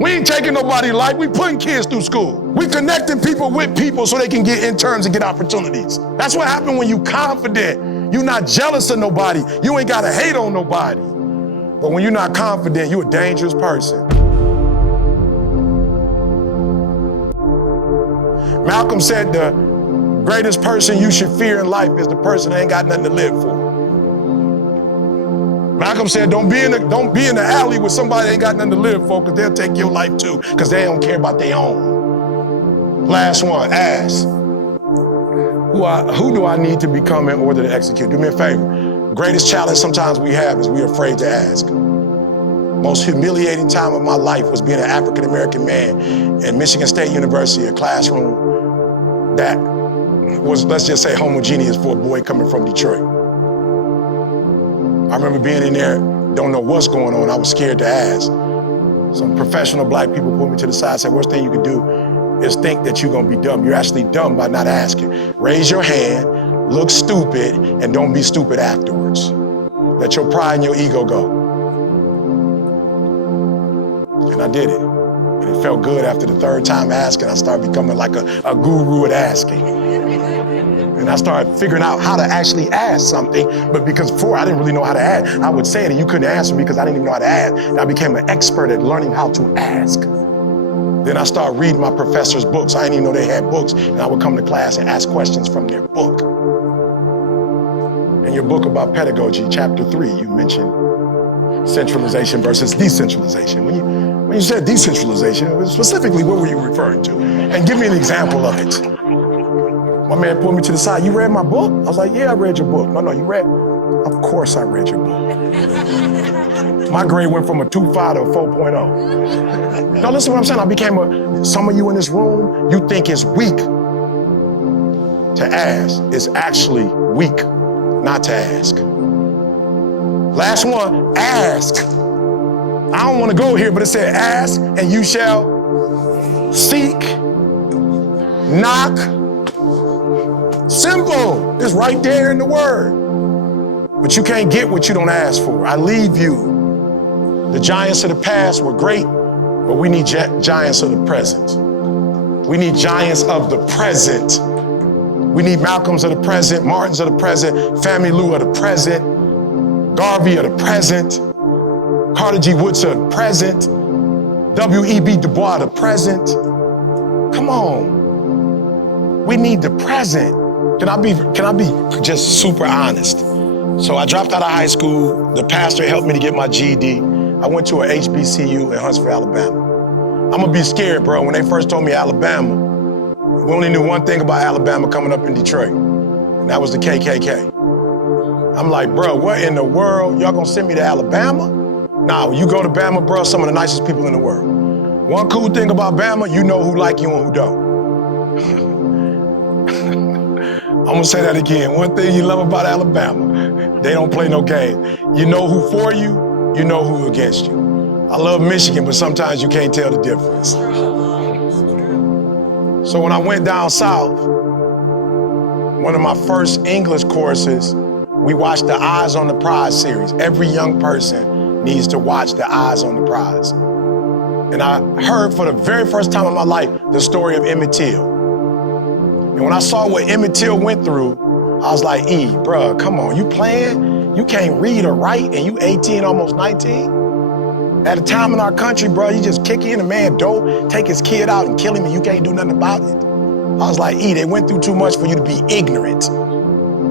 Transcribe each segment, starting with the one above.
We ain't taking nobody's life. We putting kids through school. We connecting people with people so they can get interns and get opportunities. That's what happened when you confident. You're not jealous of nobody. You ain't got to hate on nobody. But when you're not confident, you're a dangerous person. Malcolm said the greatest person you should fear in life is the person that ain't got nothing to live for. Malcolm said, don't be in the alley with somebody that ain't got nothing to live for, because they'll take your life too, because they don't care about their own. Last one, ask. Who do I need to become in order to execute? Do me a favor. Greatest challenge sometimes we have is we're afraid to ask. Most humiliating time of my life was being an African-American man in Michigan State University, a classroom that was, let's just say, homogeneous for a boy coming from Detroit. I remember being in there, don't know what's going on. I was scared to ask. Some professional black people pulled me to the side and said, worst thing you can do is think that you're gonna be dumb. You're actually dumb by not asking. Raise your hand, look stupid, and don't be stupid afterwards. Let your pride and your ego go. And I did it. And it felt good after the third time asking. I started becoming like a guru at asking. And I started figuring out how to actually ask something, but because before I didn't really know how to ask, I would say it and you couldn't answer me because I didn't even know how to ask. And I became an expert at learning how to ask. Then I started reading my professor's books. I didn't even know they had books, and I would come to class and ask questions from their book. In your book about pedagogy, chapter 3, you mentioned centralization versus decentralization. When you said decentralization, specifically what were you referring to? And give me an example of it. My man pulled me to the side. You read my book? I was like, yeah, I read your book. No, you read? Of course I read your book. My grade went from a 2.5 to a 4.0. Now listen to what I'm saying. Some of you in this room, you think it's weak to ask. It's actually weak not to ask. Last one, ask. I don't want to go here, but it said ask and you shall seek, knock. Simple. It's right there in the word. But you can't get what you don't ask for. I leave you. The giants of the past were great, but we need giants of the present. We need giants of the present. We need Malcolms of the present, Martins of the present, Family Lou of the present, Garvey of the present, Carter G. Woodson of the present, W.E.B. Du Bois of the present. Come on. We need the present. Can I be just super honest? So I dropped out of high school. The pastor helped me to get my GED. I went to an HBCU in Huntsville, Alabama. I'm gonna be scared, bro. When they first told me Alabama, we only knew one thing about Alabama coming up in Detroit, and that was the KKK. I'm like, bro, what in the world? Y'all gonna send me to Alabama? Nah, you go to Bama, bro, some of the nicest people in the world. One cool thing about Bama, you know who like you and who don't. I'm gonna say that again. One thing you love about Alabama, they don't play no game. You know who for you, you know who against you. I love Michigan, but sometimes you can't tell the difference. So when I went down south, one of my first English courses, we watched the Eyes on the Prize series. Every young person needs to watch the Eyes on the Prize. And I heard for the very first time in my life the story of Emmett Till. And when I saw what Emmett Till went through, I was like, bruh, come on, you playing? You can't read or write and you 18, almost 19? At a time in our country, bro, you just kick in a man's door, take his kid out and kill him and you can't do nothing about it. I was like, they went through too much for you to be ignorant,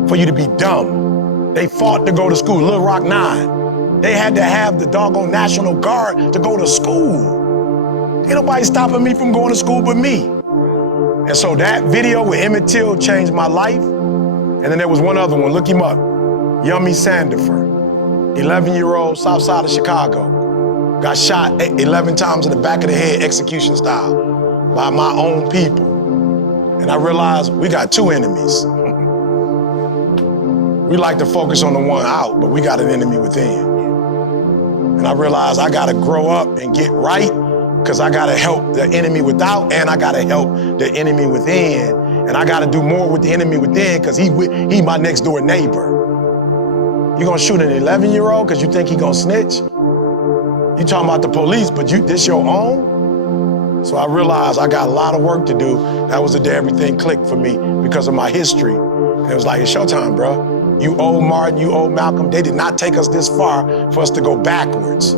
for you to be dumb. They fought to go to school, Little Rock 9. They had to have the doggone National Guard to go to school. Ain't nobody stopping me from going to school but me. And so that video with Emmett Till changed my life. And then there was one other one, look him up. Yummy Sandifer, 11-year-old, south side of Chicago. Got shot 11 times in the back of the head, execution style, by my own people. And I realized we got two enemies. We like to focus on the one out, but we got an enemy within. And I realized I gotta grow up and get right, because I gotta help the enemy without, and I gotta help the enemy within. And I gotta do more with the enemy within, because he my next door neighbor. You gonna shoot an 11-year-old because you think he gonna snitch? You talking about the police, but this your own? So I realized I got a lot of work to do. That was the day everything clicked for me because of my history. And it was like, it's showtime, bro. You owe Martin, you owe Malcolm. They did not take us this far for us to go backwards.